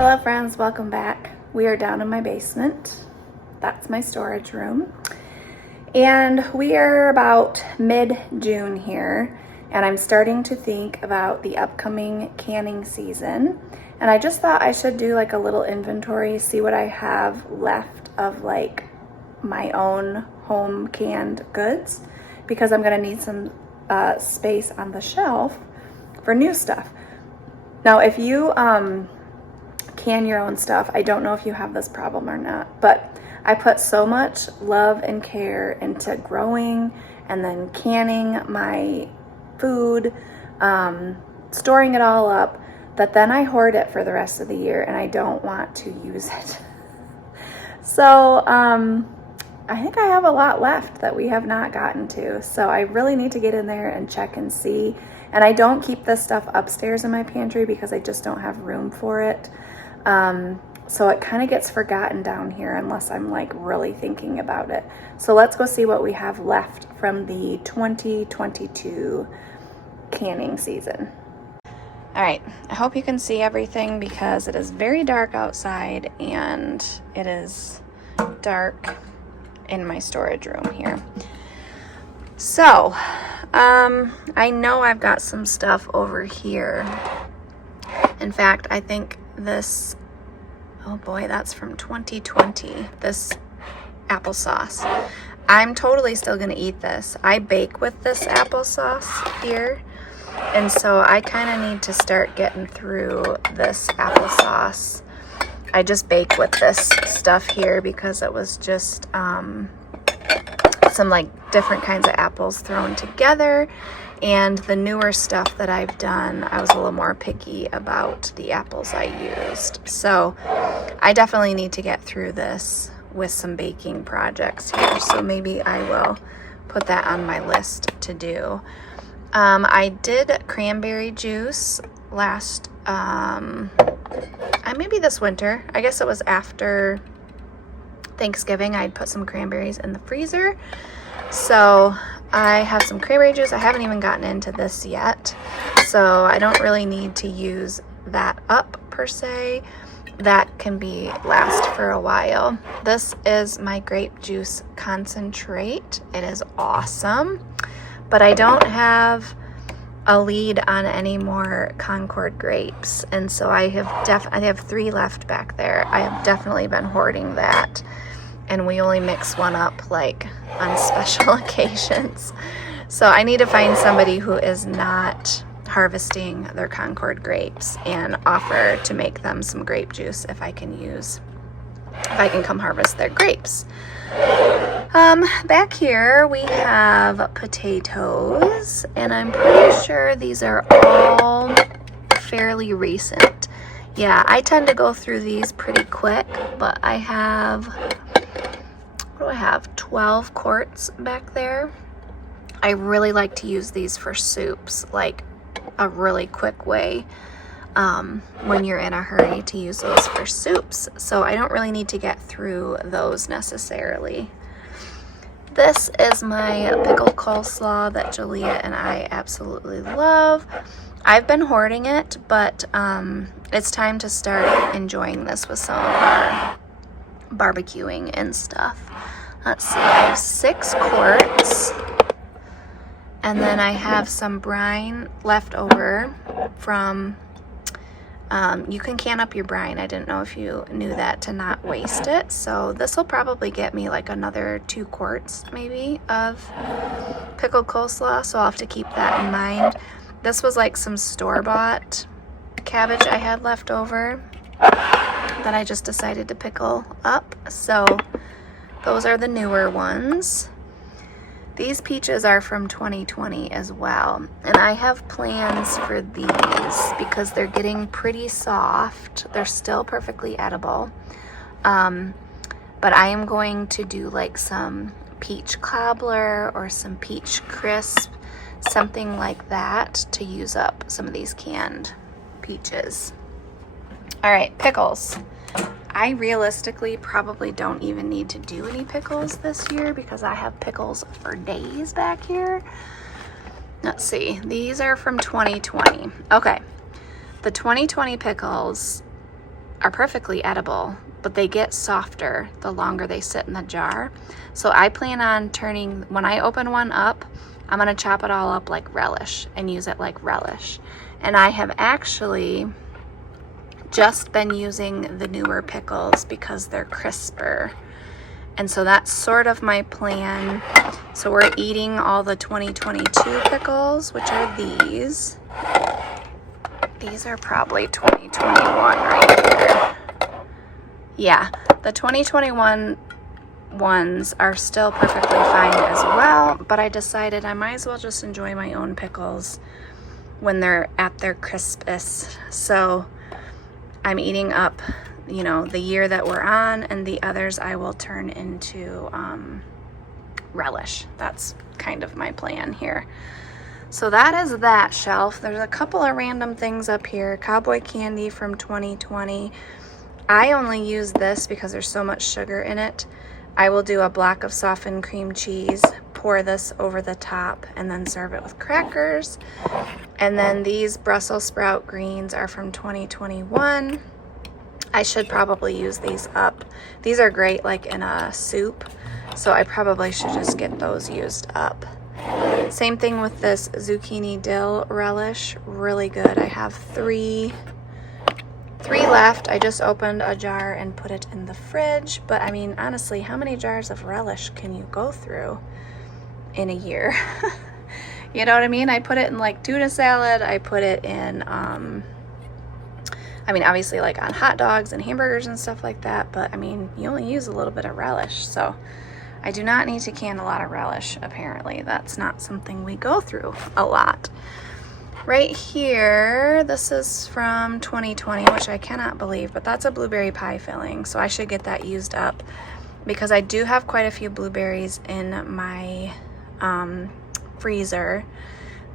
Hello friends, welcome back. We are down in my basement. That's my storage room. And we are about mid-June here, and I'm starting to think about the upcoming canning season. And I just thought I should do like a little inventory, see what I have left of like my own home canned goods, because I'm gonna need some space on the shelf for new stuff. Now, if you can your own stuff, I don't know if you have this problem or not, but I put so much love and care into growing and then canning my food, storing it all up, that then I hoard it for the rest of the year and I don't want to use it. So I think I have a lot left that we have not gotten to. So I really need to get in there and check and see. And I don't keep this stuff upstairs in my pantry because I just don't have room for it. So it kind of gets forgotten down here unless I'm like really thinking about it. So let's go see what we have left from the 2022 canning season. All right, I hope you can see everything because it is very dark outside and it is dark in my storage room here. So, I know I've got some stuff over here. In fact, I think this, oh boy, that's from 2020, this applesauce. I'm totally still gonna eat this. I bake with this applesauce here, and so I kind of need to start getting through this applesauce. I just bake with this stuff here because it was just some like different kinds of apples thrown together, and the newer stuff that I've done, I was a little more picky about the apples I used. So I definitely need to get through this with some baking projects here. So maybe I will put that on my list to do. I did cranberry juice last, maybe this winter. I guess it was after Thanksgiving. I'd put some cranberries in the freezer. So I have some cranberry juice. I haven't even gotten into this yet, so I don't really need to use that up per se. That can last for a while. This is my grape juice concentrate. It is awesome, but I don't have a lead on any more Concord grapes, and so I have 3 left back there. I have definitely been hoarding that, and we only mix one up like on special occasions. So I need to find somebody who is not harvesting their Concord grapes and offer to make them some grape juice if I can come harvest their grapes. Back here we have potatoes, and I'm pretty sure these are all fairly recent. Yeah, I tend to go through these pretty quick, but I have, what do I have, 12 quarts back there. I really like to use these for soups, like a really quick way when you're in a hurry to use those for soups. So I don't really need to get through those necessarily. This is my pickled coleslaw that Julia and I absolutely love. I've been hoarding it, but it's time to start enjoying this with some of our barbecuing and stuff. Let's see, I have 6 quarts, and then I have some brine left over from, you can can up your brine. I didn't know if you knew that, to not waste it. So this will probably get me like another 2 quarts maybe of pickled coleslaw, so I'll have to keep that in mind. This was like some store-bought cabbage I had left over that I just decided to pickle up. So those are the newer ones. These peaches are from 2020 as well, and I have plans for these because they're getting pretty soft. They're still perfectly edible, but I am going to do like some peach cobbler or some peach crisp, something like that, to use up some of these canned peaches. All right, pickles. I realistically probably don't even need to do any pickles this year because I have pickles for days back here. Let's see, these are from 2020. Okay, the 2020 pickles are perfectly edible, but they get softer the longer they sit in the jar. So I plan on turning, when I open one up, I'm gonna chop it all up like relish and use it like relish. And I have actually just been using the newer pickles because they're crisper. And so that's sort of my plan. So we're eating all the 2022 pickles, which are these. These are probably 2021 right here. Yeah, the 2021 ones are still perfectly fine as well, but I decided I might as well just enjoy my own pickles when they're at their crispest. So I'm eating up, you know, the year that we're on, and the others I will turn into relish. That's kind of my plan here. So that is that shelf. There's a couple of random things up here. Cowboy candy from 2020. I only use this because there's so much sugar in it. I will do a block of softened cream cheese, pour this over the top, and then serve it with crackers. And then these Brussels sprout greens are from 2021. I should probably use these up. These are great like in a soup, so I probably should just get those used up. Same thing with this zucchini dill relish, really good. I have three left. I just opened a jar and put it in the fridge, but I mean, honestly, how many jars of relish can you go through in a year? You know what I mean? I put it in like tuna salad. I put it in, I mean, obviously like on hot dogs and hamburgers and stuff like that, but I mean, you only use a little bit of relish, so I do not need to can a lot of relish, apparently. That's not something we go through a lot. Right here, this is from 2020, which I cannot believe, but that's a blueberry pie filling, so I should get that used up because I do have quite a few blueberries in my freezer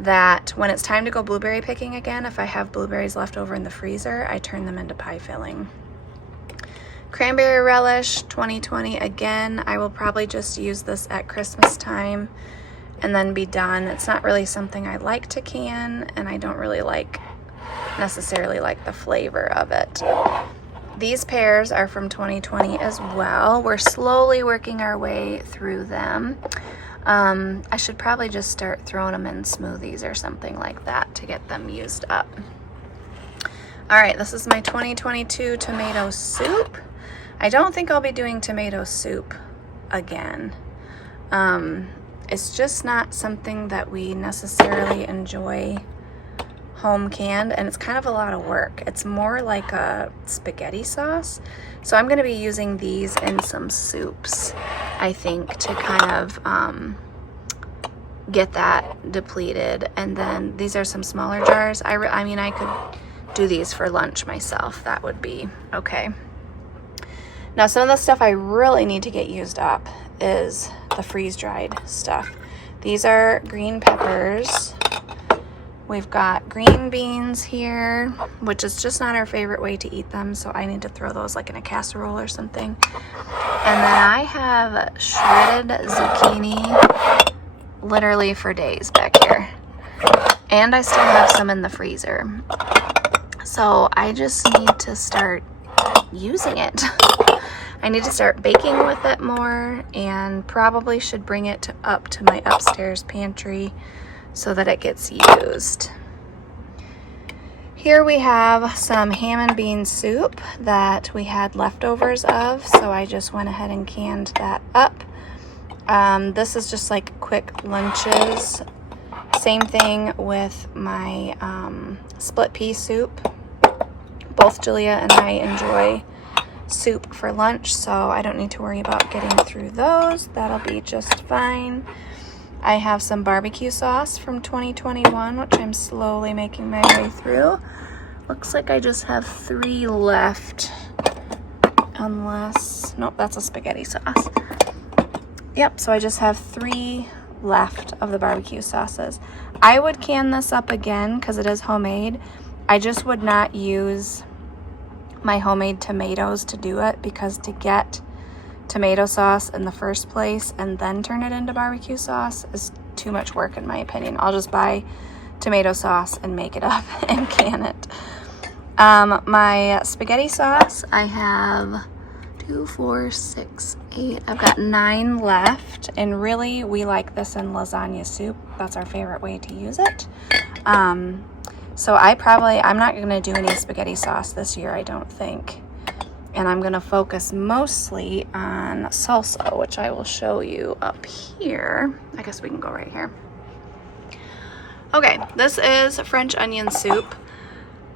that when it's time to go blueberry picking again, if I have blueberries left over in the freezer, I turn them into pie filling. Cranberry relish 2020, again, I will probably just use this at Christmas time and then be done. It's not really something I like to can, and I don't really necessarily like the flavor of it. These pears are from 2020 as well. We're slowly working our way through them. I should probably just start throwing them in smoothies or something like that to get them used up. All right, this is my 2022 tomato soup. I don't think I'll be doing tomato soup again. It's just not something that we necessarily enjoy home canned, and it's kind of a lot of work. It's more like a spaghetti sauce. So I'm gonna be using these in some soups, I think, to kind of get that depleted. And then these are some smaller jars. I mean, I could do these for lunch myself. That would be okay. Now, some of the stuff I really need to get used up is the freeze-dried stuff. These are green peppers. We've got green beans here, which is just not our favorite way to eat them, so I need to throw those like in a casserole or something. And then I have shredded zucchini literally for days back here. And I still have some in the freezer. So I just need to start using it. I need to start baking with it more, and probably should bring it up to my upstairs pantry so that it gets used. Here we have some ham and bean soup that we had leftovers of, so I just went ahead and canned that up. This is just like quick lunches. Same thing with my split pea soup. Both Julia and I enjoy soup for lunch, so I don't need to worry about getting through those. That'll be just fine. I have some barbecue sauce from 2021, which I'm slowly making my way through. Looks like I just have 3 left, unless, nope, that's a spaghetti sauce. Yep, so I just have 3 left of the barbecue sauces. I would can this up again because it is homemade. I just would not use my homemade tomatoes to do it, because to get tomato sauce in the first place and then turn it into barbecue sauce is too much work in my opinion. I'll just buy tomato sauce and make it up and can it. My spaghetti sauce, I have 2, 4, 6, 8. I've got 9 left, and really we like this in lasagna soup. That's our favorite way to use it. So I'm not gonna do any spaghetti sauce this year, I don't think. And I'm gonna focus mostly on salsa, which I will show you up here. I guess we can go right here. Okay, this is French onion soup.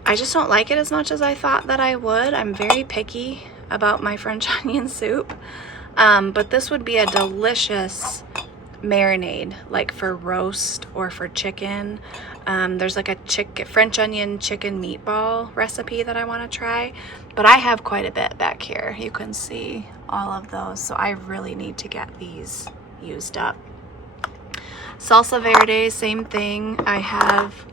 I just don't like it as much as I thought that I would. I'm very picky about my French onion soup. But this would be a delicious marinade, like for roast or for chicken. There's like a French onion chicken meatball recipe that I want to try, but I have quite a bit back here. You can see all of those, so I really need to get these used up. Salsa verde, same thing. I have,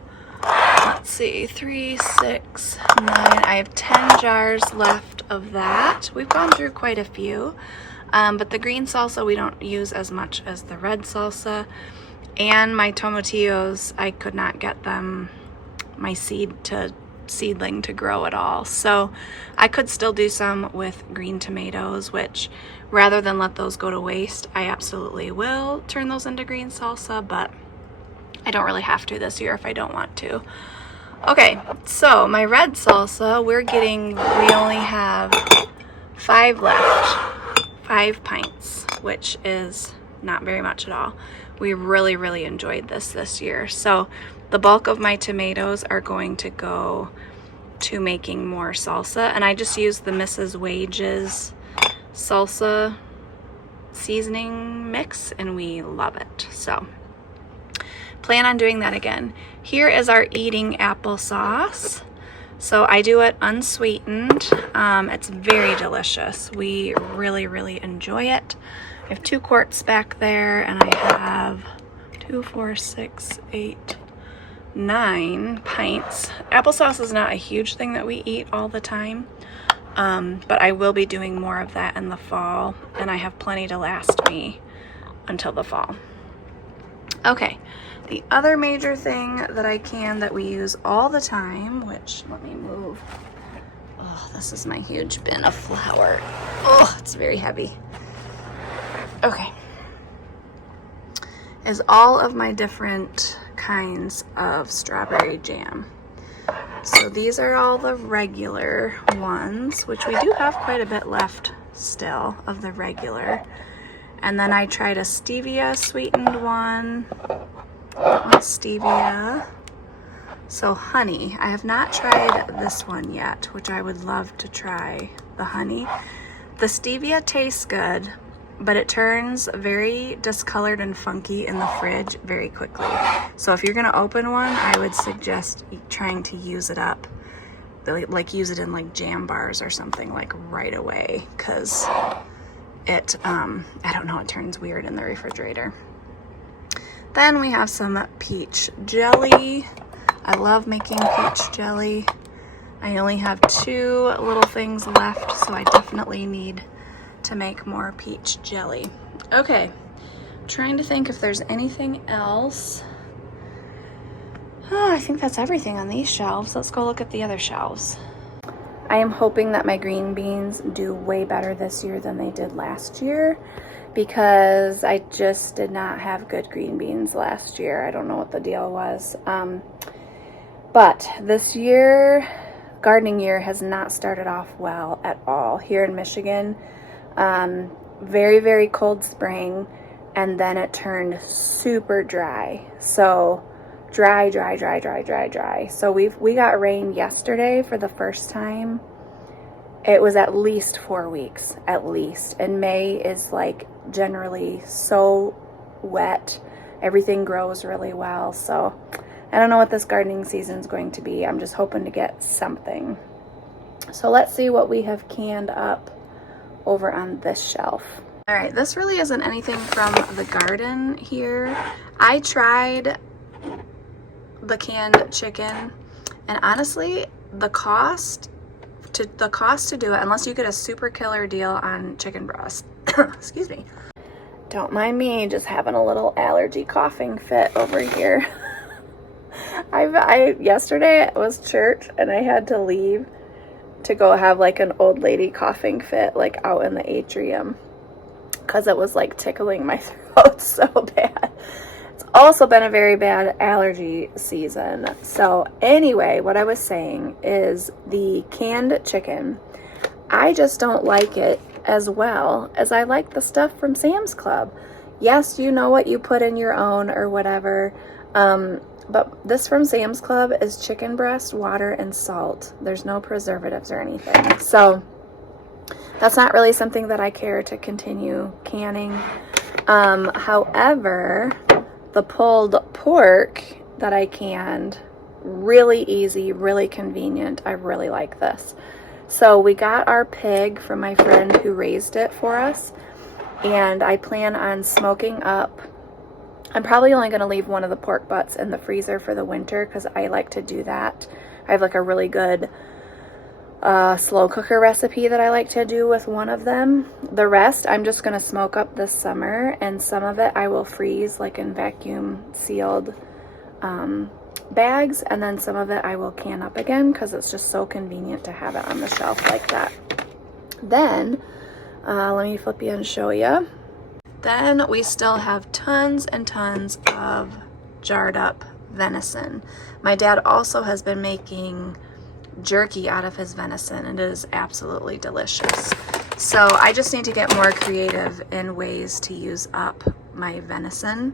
let's see, 3, 6, 9. I have 10 jars left of that. We've gone through quite a few, but the green salsa we don't use as much as the red salsa. And my tomatillos, I could not get them, my seedling to grow at all. So I could still do some with green tomatoes, which rather than let those go to waste, I absolutely will turn those into green salsa, but I don't really have to this year if I don't want to. Okay, so my red salsa, we only have 5 left, 5 pints, which is not very much at all. We really, really enjoyed this year. So the bulk of my tomatoes are going to go to making more salsa. And I just used the Mrs. Wages salsa seasoning mix, and we love it. So plan on doing that again. Here is our eating applesauce. So I do it unsweetened. It's very delicious. We really, really enjoy it. I have 2 quarts back there, and I have 2, 4, 6, 8, 9 pints. Applesauce is not a huge thing that we eat all the time, but I will be doing more of that in the fall, and I have plenty to last me until the fall. Okay, the other major thing that we use all the time, which, let me move. Oh, this is my huge bin of flour. Oh, it's very heavy. Okay, is all of my different kinds of strawberry jam. So these are all the regular ones, which we do have quite a bit left still of the regular. And then I tried a stevia sweetened one. That one's stevia. So honey, I have not tried this one yet, which I would love to try, the honey. The stevia tastes good, but it turns very discolored and funky in the fridge very quickly. So if you're gonna open one, I would suggest trying to use it up, like use it in like jam bars or something, like right away, because it, I don't know, it turns weird in the refrigerator. Then we have some peach jelly. I love making peach jelly. I only have 2 little things left, so I definitely need to make more peach jelly. Okay, I'm trying to think if there's anything else. Oh, I think that's everything on these shelves. Let's go look at the other shelves. I am hoping that my green beans do way better this year than they did last year, because I just did not have good green beans last year. I don't know what the deal was. But this year, gardening year has not started off well at all here in Michigan. Very, very cold spring, and then it turned super dry. So dry. So we got rain yesterday for the first time. It was at least 4 weeks, at least. And May is like generally so wet. Everything grows really well. So I don't know what this gardening season is going to be. I'm just hoping to get something. So let's see what we have canned up over on this shelf. All right, this really isn't anything from the garden here. I tried the canned chicken, and honestly, the cost to do it, unless you get a super killer deal on chicken breast, excuse me. Don't mind me just having a little allergy coughing fit over here. Yesterday was church and I had to leave to go have like an old lady coughing fit like out in the atrium because it was like tickling my throat so bad. It's also been a very bad allergy season. So anyway, what I was saying is the canned chicken, I just don't like it as well as I like the stuff from Sam's Club. Yes, you know what you put in your own or whatever, but this from Sam's Club is chicken breast, water, and salt. There's no preservatives or anything. So that's not really something that I care to continue canning. However, the pulled pork that I canned, really easy, really convenient. I really like this. So we got our pig from my friend who raised it for us, and I plan on smoking up. I'm probably only going to leave one of the pork butts in the freezer for the winter because I like to do that. I have like a really good slow cooker recipe that I like to do with one of them. The rest I'm just going to smoke up this summer, and some of it I will freeze like in vacuum sealed bags, and then some of it I will can up again because it's just so convenient to have it on the shelf like that. Then let me flip you and show you. Then we still have tons and tons of jarred up venison. My dad also has been making jerky out of his venison, and it is absolutely delicious. So I just need to get more creative in ways to use up my venison.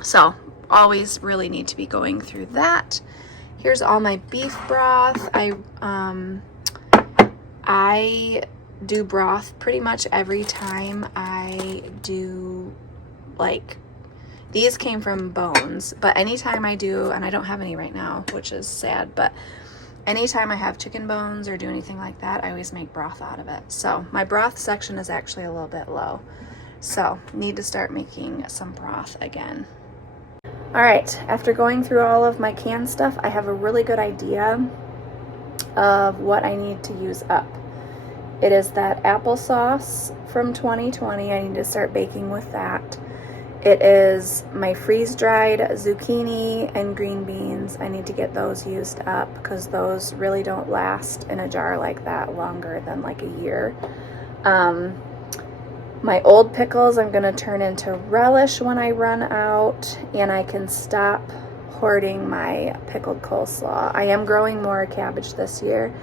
So always really need to be going through that. Here's all my beef broth. I do broth pretty much every time I do, like, these came from Bones, but anytime I do, and I don't have any right now, which is sad, but anytime I have chicken bones or do anything like that, I always make broth out of it. So my broth section is actually a little bit low, so need to start making some broth again. All right, after going through all of my canned stuff, I have a really good idea of what I need to use up. It is that applesauce from 2020. I need to start baking with that. It is my freeze-dried zucchini and green beans. I need to get those used up because those really don't last in a jar like that longer than like a year. My old pickles I'm going to turn into relish when I run out, and I can stop hoarding my pickled coleslaw. I am growing more cabbage this year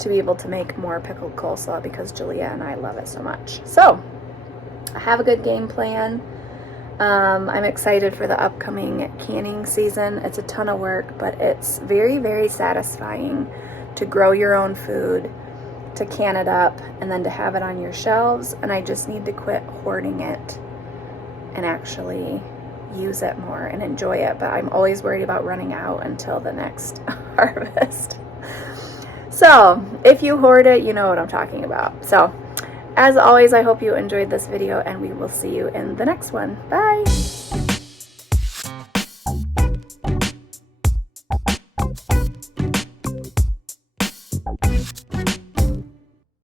to be able to make more pickled coleslaw because Julia and I love it so much. So I have a good game plan. I'm excited for the upcoming canning season. It's a ton of work, but it's very, very satisfying to grow your own food, to can it up, and then to have it on your shelves. And I just need to quit hoarding it and actually use it more and enjoy it. But I'm always worried about running out until the next harvest. So if you hoard it, you know what I'm talking about. So as always, I hope you enjoyed this video, and we will see you in the next one. Bye.